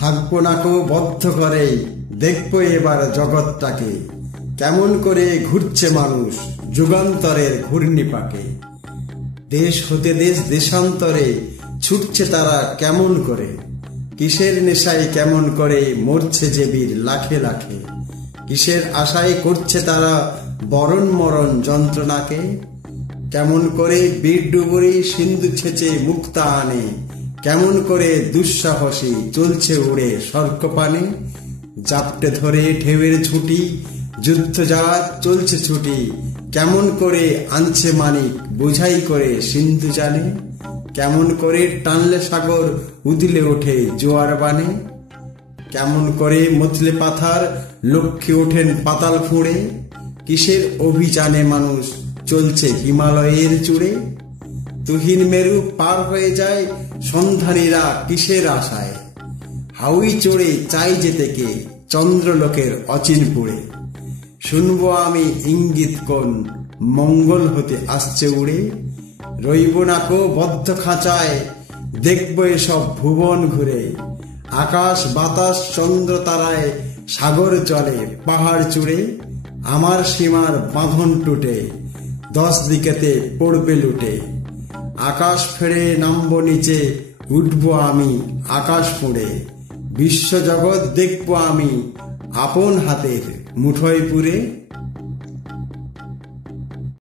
থাকবো নাকো বদ্ধ করে, দেখবো এবার জগৎটাকে, কেমন করে ঘুরছে মানুষ যুগান্তরের ঘূর্ণিপাকে। দেশ হতে দেশ দেশান্তরে ছুটছে তারা কেমন করে, কিসের নেশায় কেমন করে মরছে যে বীর লাখে লাখে। কিসের আশায় করছে তারা বরণ মরণ যন্ত্রণাকে, কেমন করে বীর ডুবুরি সিন্ধু ছেচে মুক্তা আনে, কেমন করে দুঃসাহসী চলছে উড়ে সর্কপানে। জাপটে ধরে ঢেউয়ের ছুটি যুদ্ধ জাহাজ চলছে ছুটি, কেমন করে আনছে মানিক বুঝাই করে সিন্ধু জানে। কেমন করে টানলে সাগর উদিলে ওঠে জোয়ার বানে, কেমন করে মথলে পাথার লক্ষ্যে ওঠেন পাতাল ফুঁড়ে। কিসের অভিযানে মানুষ চলছে হিমালয়ের চূড়ে, তুহিন মেরু পার হয়ে যায় সন্ধানীরা কিসের আশায়। হাউই চড়ে চাই যেতে কে চন্দ্রলোকের অচিনপুরে, শুনবো আমি ইঙ্গিত কোন মঙ্গল হতে আসছে উড়ে। রইব নাকো বদ্ধ খাঁচায়, দেখবো এসব ভুবন ঘুরে, আকাশ বাতাস চন্দ্র তারায় সাগর চলে পাহাড় চূড়ে। আমার সীমার বাঁধন টুটে 10 দিকেতে পড়বে লুটে, আকাশ ফেড়ে নামবো নিচে উঠবো আমি আকাশ ফুঁড়ে। বিশ্বজগৎ দেখবো আমি আপন হাতের মুঠোয় পুরে।